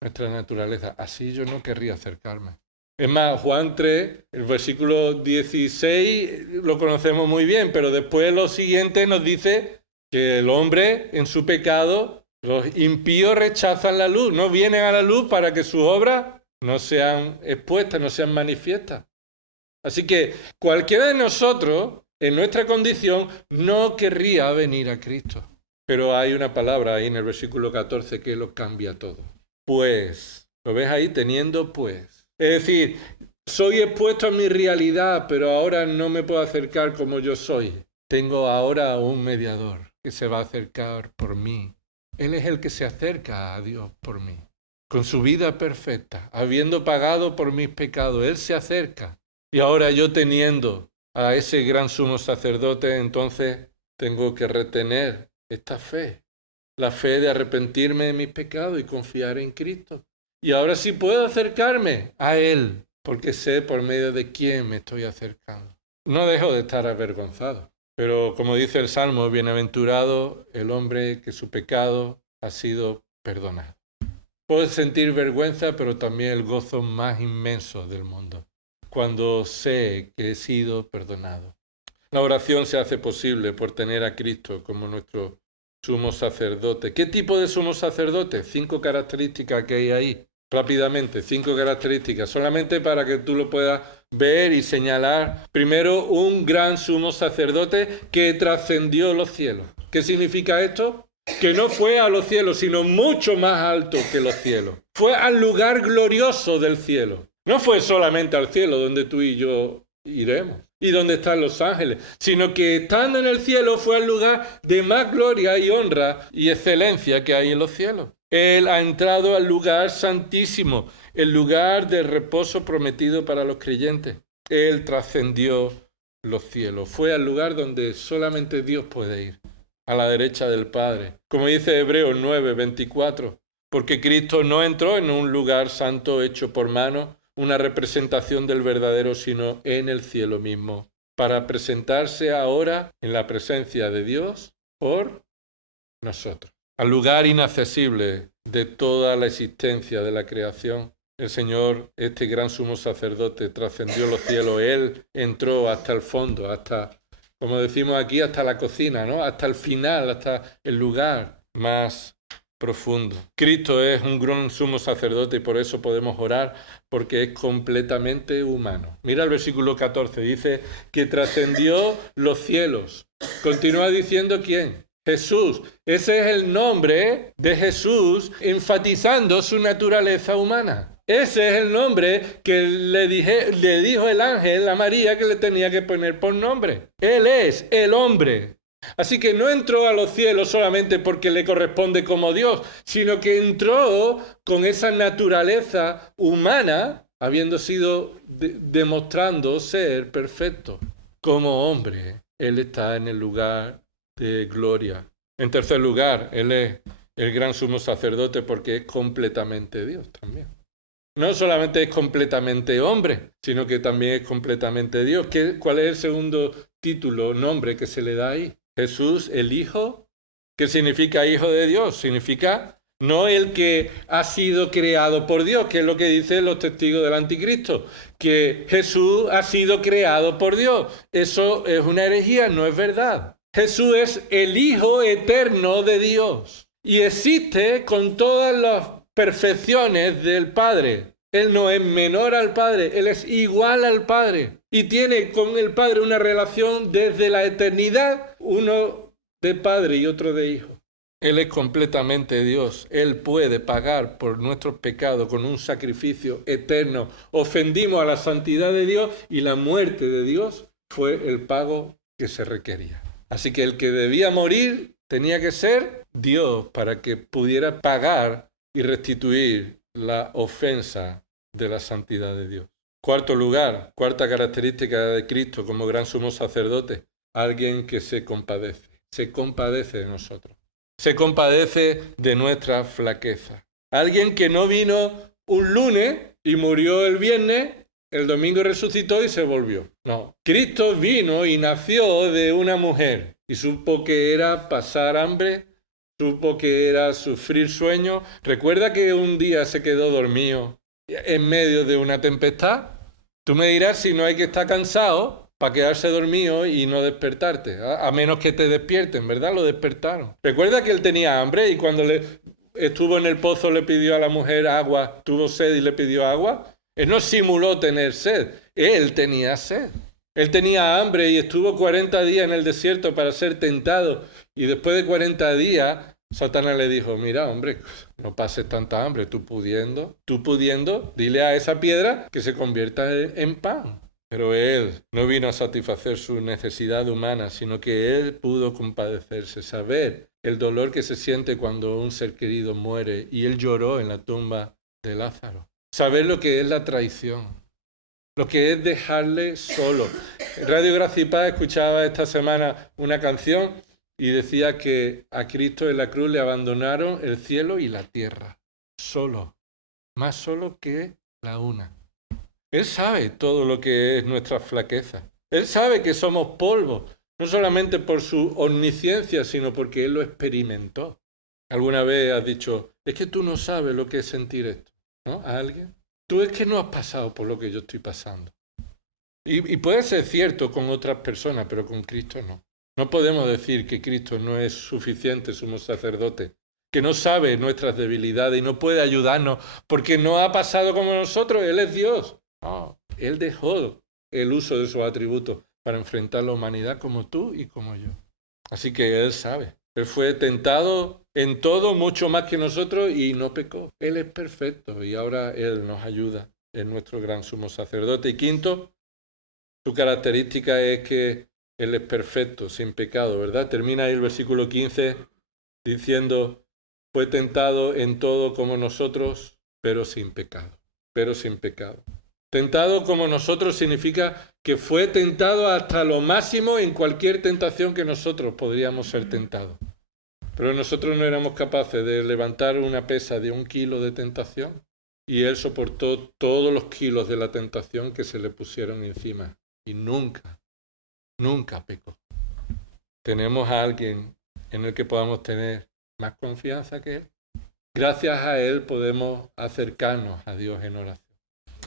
nuestra naturaleza. Así yo no querría acercarme. Es más, Juan 3, el versículo 16, lo conocemos muy bien, pero después lo siguiente nos dice que el hombre en su pecado, los impíos rechazan la luz, no vienen a la luz para que sus obras no sean expuestas, no sean manifiestas. Así que cualquiera de nosotros, en nuestra condición, no querría venir a Cristo. Pero hay una palabra ahí en el versículo 14 que lo cambia todo. Pues, ¿lo ves ahí? Teniendo pues. Es decir, soy expuesto a mi realidad, pero ahora no me puedo acercar como yo soy. Tengo ahora un mediador que se va a acercar por mí. Él es el que se acerca a Dios por mí. Con su vida perfecta, habiendo pagado por mis pecados, Él se acerca. Y ahora yo teniendo a ese gran sumo sacerdote, entonces tengo que retener esta fe. La fe de arrepentirme de mis pecados y confiar en Cristo. Y ahora sí puedo acercarme a Él, porque sé por medio de quién me estoy acercando. No dejo de estar avergonzado. Pero como dice el Salmo, bienaventurado el hombre que su pecado ha sido perdonado. Puedo sentir vergüenza, pero también el gozo más inmenso del mundo, cuando sé que he sido perdonado. La oración se hace posible por tener a Cristo como nuestro sumo sacerdote. ¿Qué tipo de sumo sacerdote? 5 características que hay ahí. Rápidamente, 5 características, solamente para que tú lo puedas ver y señalar. Primero, un gran sumo sacerdote que trascendió los cielos. ¿Qué significa esto? Que no fue a los cielos, sino mucho más alto que los cielos. Fue al lugar glorioso del cielo. No fue solamente al cielo donde tú y yo iremos y donde están los ángeles, sino que estando en el cielo fue al lugar de más gloria y honra y excelencia que hay en los cielos. Él ha entrado al lugar santísimo, el lugar de reposo prometido para los creyentes. Él trascendió los cielos. Fue al lugar donde solamente Dios puede ir, a la derecha del Padre. Como dice Hebreos 9, 24, porque Cristo no entró en un lugar santo hecho por mano, una representación del verdadero, sino en el cielo mismo, para presentarse ahora en la presencia de Dios por nosotros. Al lugar inaccesible de toda la existencia de la creación, el Señor, este gran sumo sacerdote, trascendió los cielos. Él entró hasta el fondo, hasta, como decimos aquí, hasta la cocina, ¿no? Hasta el final, hasta el lugar más profundo. Cristo es un gran sumo sacerdote y por eso podemos orar, porque es completamente humano. Mira el versículo 14, dice que trascendió los cielos. Continúa diciendo ¿quién? Jesús. Ese es el nombre de Jesús, enfatizando su naturaleza humana. Ese es el nombre que le dijo el ángel a María que le tenía que poner por nombre. Él es el hombre. Así que no entró a los cielos solamente porque le corresponde como Dios, sino que entró con esa naturaleza humana, habiendo sido demostrando ser perfecto. Como hombre, Él está en el lugar de gloria. En tercer lugar, Él es el gran sumo sacerdote porque es completamente Dios también. No solamente es completamente hombre, sino que también es completamente Dios. ¿Cuál es el segundo título, nombre que se le da ahí? Jesús, el Hijo. ¿Qué significa Hijo de Dios? Significa no el que ha sido creado por Dios, que es lo que dicen los testigos del anticristo, que Jesús ha sido creado por Dios. Eso es una herejía, no es verdad. Jesús es el Hijo eterno de Dios y existe con todas las perfecciones del Padre. Él no es menor al Padre, Él es igual al Padre y tiene con el Padre una relación desde la eternidad, uno de Padre y otro de Hijo. Él es completamente Dios. Él puede pagar por nuestros pecados con un sacrificio eterno. Ofendimos a la santidad de Dios y la muerte de Dios fue el pago que se requería. Así que el que debía morir tenía que ser Dios para que pudiera pagar y restituir la ofensa de la santidad de Dios. Cuarto lugar, cuarta característica de Cristo como gran sumo sacerdote, alguien que se compadece de nosotros. Se compadece de nuestra flaqueza. Alguien que no vino un lunes y murió el viernes, el domingo resucitó y se volvió. No, Cristo vino y nació de una mujer y supo que era pasar hambre, supo que era sufrir sueño. ¿Recuerda que un día se quedó dormido en medio de una tempestad? Tú me dirás si no hay que estar cansado para quedarse dormido y no despertarte, a menos que te despierten, ¿verdad? Lo despertaron. Recuerda que él tenía hambre y cuando estuvo en el pozo le pidió a la mujer agua, tuvo sed y le pidió agua. Él no simuló tener sed, él tenía sed. Él tenía hambre y estuvo 40 días en el desierto para ser tentado. Y después de 40 días, Satanás le dijo, mira, hombre, no pases tanta hambre, tú pudiendo, dile a esa piedra que se convierta en pan. Pero él no vino a satisfacer su necesidad humana, sino que él pudo compadecerse, saber el dolor que se siente cuando un ser querido muere. Y él lloró en la tumba de Lázaro. Saber lo que es la traición, lo que es dejarle solo. En Radio Gracia y Paz escuchaba esta semana una canción y decía que a Cristo en la cruz le abandonaron el cielo y la tierra. Solo, más solo que la una. Él sabe todo lo que es nuestra flaqueza. Él sabe que somos polvo, no solamente por su omnisciencia, sino porque Él lo experimentó. ¿Alguna vez has dicho, es que tú no sabes lo que es sentir esto? ¿No? ¿A alguien? Tú es que no has pasado por lo que yo estoy pasando. Y puede ser cierto con otras personas, pero con Cristo no. No podemos decir que Cristo no es suficiente sumo sacerdote, que no sabe nuestras debilidades y no puede ayudarnos porque no ha pasado como nosotros. Él es Dios. No, Él dejó el uso de sus atributos para enfrentar la humanidad como tú y como yo. Así que Él sabe. Él fue tentado en todo, mucho más que nosotros, y no pecó. Él es perfecto y ahora Él nos ayuda. Es nuestro gran sumo sacerdote. Y quinto, su característica es que Él es perfecto, sin pecado, ¿verdad? Termina ahí el versículo 15 diciendo, fue tentado en todo como nosotros, pero sin pecado. Pero sin pecado. Tentado como nosotros significa que fue tentado hasta lo máximo en cualquier tentación que nosotros podríamos ser tentados. Pero nosotros no éramos capaces de levantar una pesa de 1 kilo de tentación. y Él soportó todos los kilos de la tentación que se le pusieron encima y nunca pecó. Tenemos a alguien en el que podamos tener más confianza que Él. Gracias a Él podemos acercarnos a Dios en oración.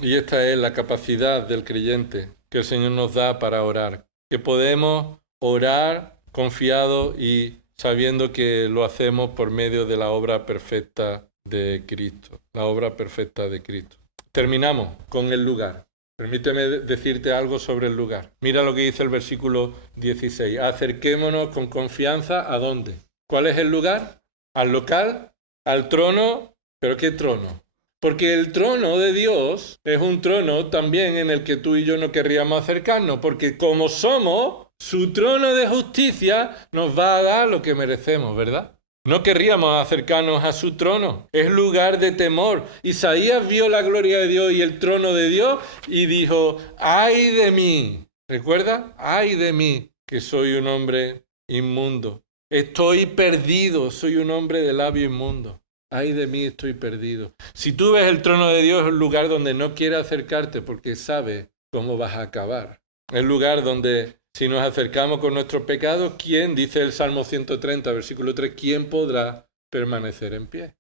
Y esta es la capacidad del creyente que el Señor nos da para orar, que podemos orar confiados y sabiendo que lo hacemos por medio de la obra perfecta de Cristo, la obra perfecta de Cristo. Terminamos con el lugar. Permíteme decirte algo sobre el lugar. Mira lo que dice el versículo 16. Acerquémonos con confianza, ¿a dónde? ¿Cuál es el lugar? ¿Al local? ¿Al trono? ¿Pero qué trono? Porque el trono de Dios es un trono también en el que tú y yo no querríamos acercarnos, porque como somos, su trono de justicia nos va a dar lo que merecemos, ¿verdad? No querríamos acercarnos a su trono. Es lugar de temor. Isaías vio la gloria de Dios y el trono de Dios y dijo, ¡ay de mí! ¿Recuerda? ¡Ay de mí, que soy un hombre inmundo! Estoy perdido, soy un hombre de labio inmundo. ¡Ay de mí, estoy perdido! Si tú ves el trono de Dios, es un lugar donde no quieres acercarte porque sabes cómo vas a acabar. Es un lugar donde si nos acercamos con nuestros pecados, ¿quién? Dice el Salmo 130, versículo 3, ¿quién podrá permanecer en pie?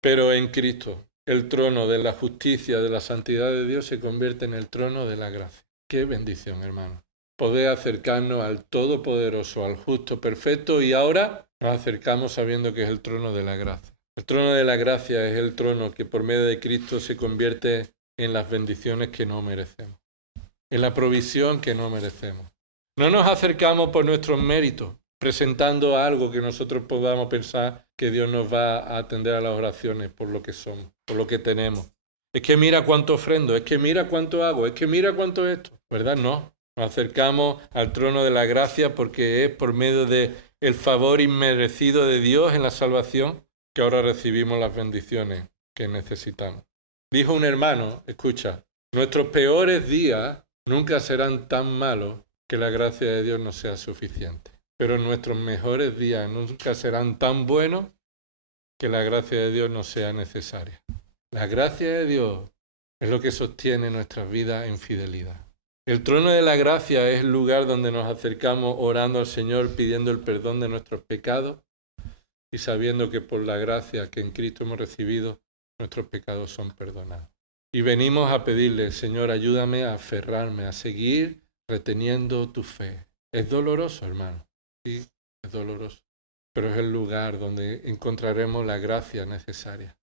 Pero en Cristo, el trono de la justicia, de la santidad de Dios se convierte en el trono de la gracia. ¡Qué bendición, hermano! Poder acercarnos al Todopoderoso, al Justo, Perfecto, y ahora nos acercamos sabiendo que es el trono de la gracia. El trono de la gracia es el trono que por medio de Cristo se convierte en las bendiciones que no merecemos, en la provisión que no merecemos. No nos acercamos por nuestros méritos, presentando algo que nosotros podamos pensar que Dios nos va a atender a las oraciones por lo que somos, por lo que tenemos. Es que mira cuánto ofrendo, es que mira cuánto hago, es que mira cuánto esto, ¿verdad? No, nos acercamos al trono de la gracia porque es por medio del favor inmerecido de Dios en la salvación que ahora recibimos las bendiciones que necesitamos. Dijo un hermano, escucha, nuestros peores días nunca serán tan malos que la gracia de Dios no sea suficiente. Pero nuestros mejores días nunca serán tan buenos que la gracia de Dios no sea necesaria. La gracia de Dios es lo que sostiene nuestras vidas en fidelidad. El trono de la gracia es el lugar donde nos acercamos orando al Señor, pidiendo el perdón de nuestros pecados y sabiendo que por la gracia que en Cristo hemos recibido, nuestros pecados son perdonados. Y venimos a pedirle, Señor, ayúdame a aferrarme, a seguir reteniendo tu fe. Es doloroso, hermano. Sí, es doloroso. Pero es el lugar donde encontraremos la gracia necesaria.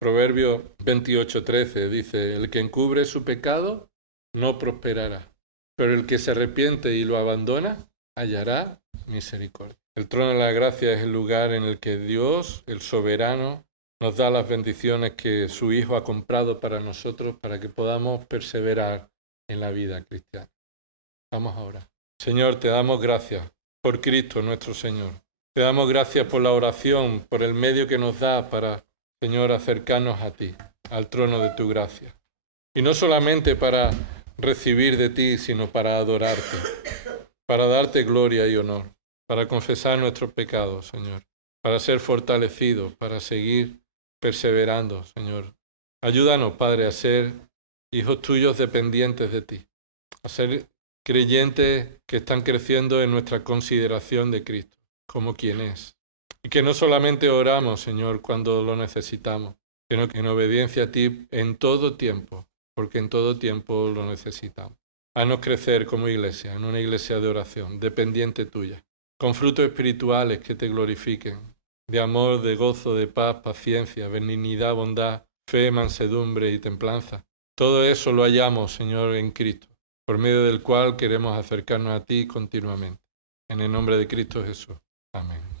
Proverbio 28:13 dice, el que encubre su pecado no prosperará, pero el que se arrepiente y lo abandona hallará misericordia. El trono de la gracia es el lugar en el que Dios, el soberano, nos da las bendiciones que su Hijo ha comprado para nosotros para que podamos perseverar en la vida cristiana. Vamos ahora. Señor, te damos gracias por Cristo nuestro Señor. Te damos gracias por la oración, por el medio que nos da para, Señor, acercarnos a ti, al trono de tu gracia. Y no solamente para recibir de ti, sino para adorarte, para darte gloria y honor, para confesar nuestros pecados, Señor, para ser fortalecidos, para seguir perseverando, Señor. Ayúdanos, Padre, a ser hijos tuyos dependientes de ti, a ser creyentes que están creciendo en nuestra consideración de Cristo, como quien es. Y que no solamente oramos, Señor, cuando lo necesitamos, sino que en obediencia a ti en todo tiempo, porque en todo tiempo lo necesitamos. Haznos crecer como iglesia, en una iglesia de oración, dependiente tuya, con frutos espirituales que te glorifiquen, de amor, de gozo, de paz, paciencia, benignidad, bondad, fe, mansedumbre y templanza. Todo eso lo hallamos, Señor, en Cristo, por medio del cual queremos acercarnos a ti continuamente. En el nombre de Cristo Jesús. Amén.